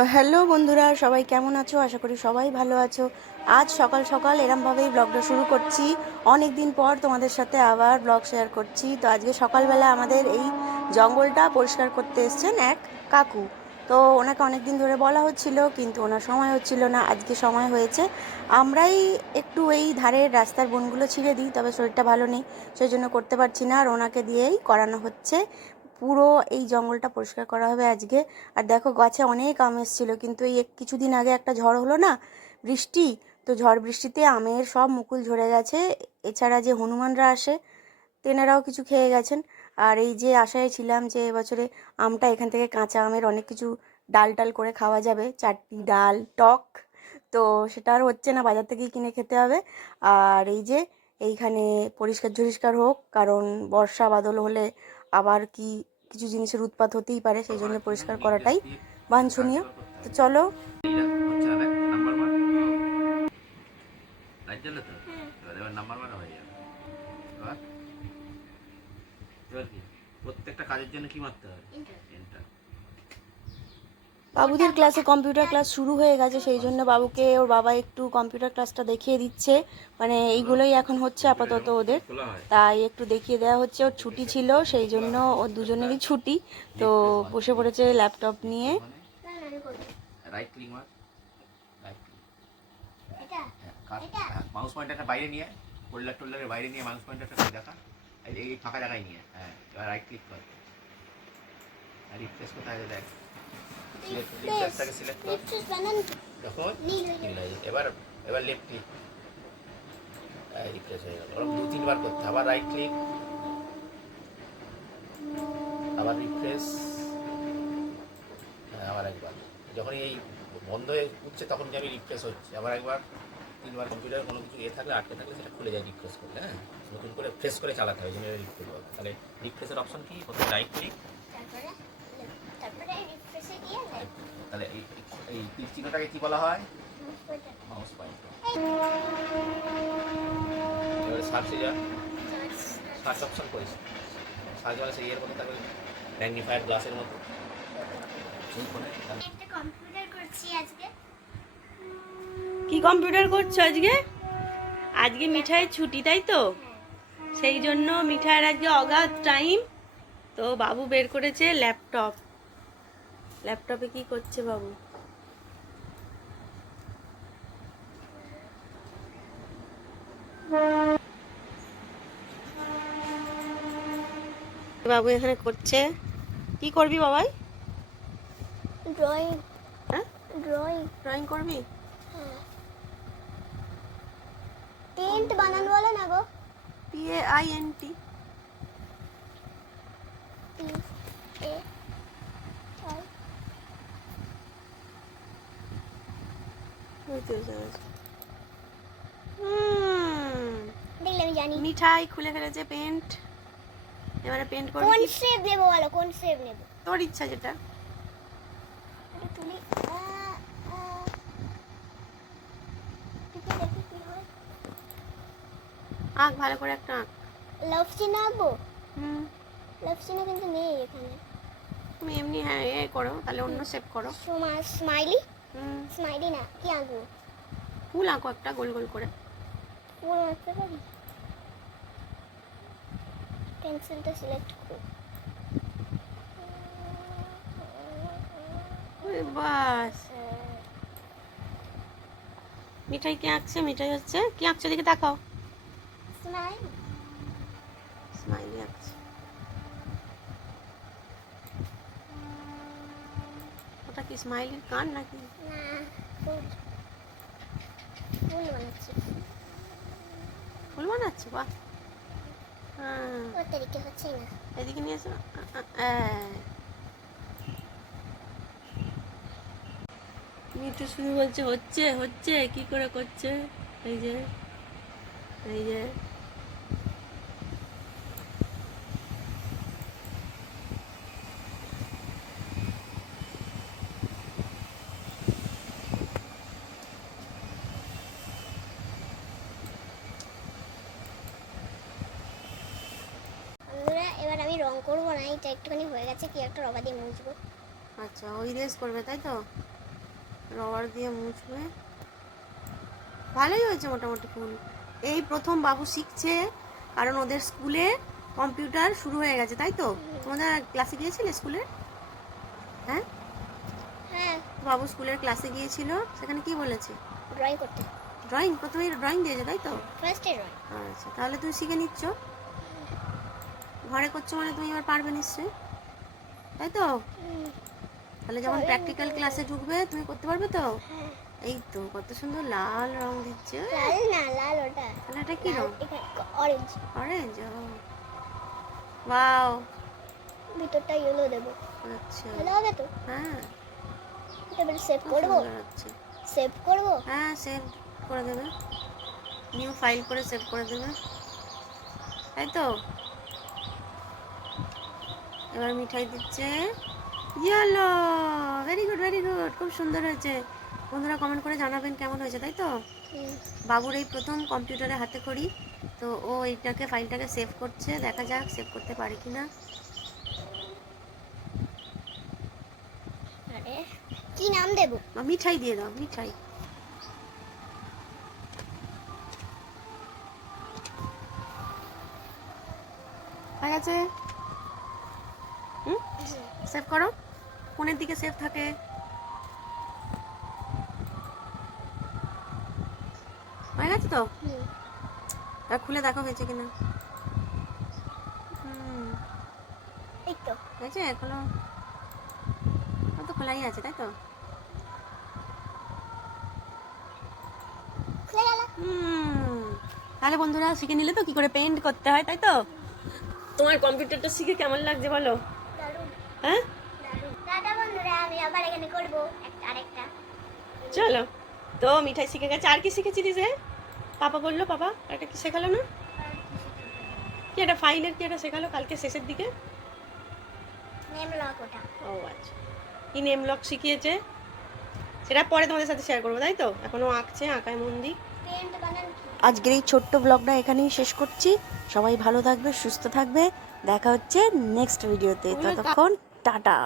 তো হ্যালো বন্ধুরা, সবাই কেমন আছো? আশা করি সবাই ভালো আছো। আজ সকাল সকাল এরমভাবেই ব্লগটা শুরু করছি। অনেক দিন পর তোমাদের সাথে আবার ব্লগ শেয়ার করছি। তো আজকে সকালবেলা আমাদের এই জঙ্গলটা পরিষ্কার করতে এসছেন এক কাকু। তো ওনাকে অনেক দিন ধরে বলা হচ্ছিল, কিন্তু ওনার সময় হচ্ছিল না। আজকে সময় হয়েছে। আমরাই একটু এই ধারের রাস্তার বনগুলো ছিঁড়ে দিই, তবে শরীরটা ভালো নেই, সেই জন্য করতে পারছি না। আর ওনাকে দিয়েই করানো হচ্ছে। পুরো এই জঙ্গলটা পরিষ্কার করা হবে আজকে। আর দেখো, গাছে অনেক আম এসেছিলো, কিন্তু এই কিছুদিন আগে একটা ঝড় হলো না, বৃষ্টি। তো ঝড় বৃষ্টিতে আমের সব মুকুল ঝরে গেছে। এছাড়া যে হনুমানরা আসে, তেনারাও কিছু খেয়ে গেছেন। আর এই যে আশায় ছিলাম যে এবছরে আমটা এখান থেকে কাঁচা আমের অনেক কিছু ডাল টাল করে খাওয়া যাবে, চাটনি, ডাল, টক। তো সেটা আর হচ্ছে না, বাজার থেকেই কিনে খেতে হবে। আর এই যে এইখানে পরিষ্কার ঝরিষ্কার হোক, কারণ বর্ষা বাদল হলে আবার কি কিছু জিনিসের উৎপাত হতেই পারে, সেই জন্য পরিষ্কার করাটাই বাঞ্ছনীয়। তো চলো। প্রত্যেকটা কাজের জন্য কি মারতে হবে? এন্টার। বাবুদের ক্লাসে কম্পিউটার ক্লাস শুরু হয়ে গেছে, সেই জন্য বাবুকে ওর বাবা একটু কম্পিউটার ক্লাসটা দেখিয়ে দিচ্ছে। মানে এইগুলোই এখন হচ্ছে আপাতত ওদের, তাই একটু দেখিয়ে দেওয়া হচ্ছে। ওর ছুটি ছিল, সেই জন্য ওর দুজনেরই ছুটি। তো বসে পড়েছে ল্যাপটপ নিয়ে। রাইট ক্লিক মার, রাইট ক্লিক। এটা মাউস পয়েন্টারটা বাইরে নিয়ে, টোল্ডারের বাইরে নিয়ে মাউস পয়েন্টারটা দেখা। এই ফাঁকা জায়গায় নিয়ে, হ্যাঁ, এবার রাইট ক্লিক কর। আর রিফ্রেশ কোথায় দেখ, রিফ্রেশটাকে সিলেক্ট কর। দেখো এবার এবার লেফট ক্লিক, রিফ্রেশ হয়ে গেল। ওরকম 2-3 বার করতে, আবার রাইট ক্লিক, আবার রিফ্রেশ, আবার একবার। যখনই এই বন্ধ হয়ে উঠছে তখন আমি রিফ্রেশ হচ্ছে, আবার একবার 3বার। কম্পিউটারে কোনো কিছু থাকলে আটকে থাকলে সেটা খুলে যায় রিফ্রেশ করলে। হ্যাঁ, নতুন করে ফ্রেশ করে চালাতে হয়, যেন রিফ্রেশ হবে। তাহলে রিফ্রেশের অপশন কি? প্রথমে রাইট ক্লিক, তাহলে এই তীর চিহ্নটাকে কি বলা হয়? Mouse pointer. এবারে সার্চে যা, সার্চ অপশন করিস। সার্চ মানে সেই এর মতো থাকবে, ম্যাগনিফায়ার গ্লাসের মতো। কি কম্পিউটার করছো আজকে? আজকে মিঠাইয়ের ছুটি, তাই তো? সেই জন্য মিঠাইয়ের আজকে অগাধ টাইম। তো বাবু বের করেছে ল্যাপটপ। ল্যাপটপে কি করছে বাবু? বাবু এখানে করছে। কি করবি বাবাই? ড্রয়িং। হ্যাঁ, ড্রয়িং। ড্রয়িং করবি? টেন্ট বানানো বলে না গো, PAINT। এ দেখলে আমি জানি। মিঠাই খুলে ফেলেছে পেন্ট। এবারে পেন্ট করবি। কোন কি? শেপ নেব বলো, কোন শেপ নেব? তোর ইচ্ছা যেটা। এটা তুলি, দেখি কি হয়। আঁক, ভালো করে একটা আঁক। লাভ চিহ্ন আঁকবো? হুম, লাভ চিহ্ন কিন্তু নেই এখানে। তুমি এমনি হ্যাঁ এ করো, তাহলে অন্য শেপ করো। স্মাইলি। হুম, স্মাইলি না, কি আঁকবো? ফুল আঁকো একটা গোল গোল করে। ফুল আঁকতে পারি? পেন্সিলটা সিলেক্ট করো। ওই বাস। মিঠাই কি আঁকছে? মিঠাই হচ্ছে কি আঁকছে, দিকে তাকাও। স্মাইল। স্মাইলি আঁকছে। ওটা কি স্মাইলির কান নাকি? না, ফুল। ফুল বানাচ্ছি। ফুল বানাচ্ছে, বাহ। হ্যাঁ, ওর তরিকে হচ্ছে না। এদিকে নিয়ে এসো। মিঠু শুধু বলছে হচ্ছে হচ্ছে, কি করে করছে। এই যে, এই যে। এবার আমি রং করবো না, এটা একটুখানি হয়ে গেছে, কি একটা রবা দিয়ে মুছবো। আচ্ছা, ওই রেস করবে তাই তো? রবার দিয়ে মুছবে। ভালোই হয়েছে মোটামুটি ফুল। এই প্রথম বাবু শিখছে, কারণ ওদের স্কুলে কম্পিউটার শুরু হয়ে গেছে, তাই তো? তোমাদের ক্লাসে গিয়েছিলে স্কুলে? হ্যাঁ, হ্যাঁ, বাবু স্কুলের ক্লাসে গিয়েছিল, সেখানে কি বলেছে? ড্রয়িং করতে। ড্রয়িং, প্রথমে ড্রয়িং দিয়েছে, তাই তো? ফার্স্টে ড্রয়িং। আচ্ছা, তাহলে তুমি শিখে নিচ্ছ, ঘরে করছো মানে তুমি এবার পারবে নিশ্চয়ই, তাই তো? তাহলে যখন প্র্যাকটিক্যাল ক্লাসে ঢুকবে তুমি করতে পারবে তো? হ্যাঁ, এই তো কত সুন্দর লাল রং দিচ্ছে। লাল না, লাল ওটা। তাহলে এটা কি রং? অরেঞ্জ। অরেঞ্জ। ওয়াও। ভিতরটা ইয়েলো দেবো। আচ্ছা, ভালো হবে তো? হ্যাঁ, এবারে সেভ খুব করবো। সুন্দর হচ্ছে। সেভ করবো। হ্যাঁ, সেভ করে দেবে, নিউ ফাইল করে সেভ করে দেবে, তাই তো? এবার মিঠাই দিচ্ছে, yellow. Very good, very good, খুব সুন্দর হয়েছে। বন্ধুরা কমেন্ট করে জানাবেন কেমন হয়েছে, তাই তো? বাবুর এই প্রথম কম্পিউটারে হাতে খড়ি, তো ও এইটাকে ফাইলটাকে সেভ করছে, দেখা যাক সেভ করতে পারে কিনা। আরে কি নাম দেবো? মিঠাই দিয়ে দাও, মিঠাই। হয়ে গেছে। সেভ করো, কোণের দিকে সেভ থাকে। হয়ে গেছে তো? আর খুলে দেখো হয়েছে কিনা। এই তো হয়েছে, খোলো। ও তো খোলাই আছে, তাই তো? খুলে গেল। তাহলে বন্ধুরা শিখে নিলে তো কি করে পেইন্ট করতে হয়, তাই তো? তোমার কম্পিউটারটা শিখে কেমন লাগছে বলো? দারুণ, হ্যাঁ, দারুণ। টাটা বন্ধুরা, আমি আবার এখানে করবো আরেকটা। চলো। তো মিঠাই শিখে গেছে, আর কি শিখেছিলিস রে? পাপা বললো, পাপা একটা কি শেখালো না? কি একটা ফাইলের কি একটা শেখালো কালকে শেষের দিকে? নেম লক ওটা। ও আচ্ছা, কি নেম লক শিখিয়েছে সেটা পরে তোমাদের সাথে শেয়ার করবো, তাই তো? এখনো আঁকছে, আঁকায় মন দিই। পেন্ট বানান। আজকের এই ছোট্ট ব্লগটা এখানেই শেষ করছি। সবাই ভালো থাকবে, সুস্থ থাকবে, দেখা হচ্ছে নেক্সট ভিডিওতে। ততক্ষণ টাটা।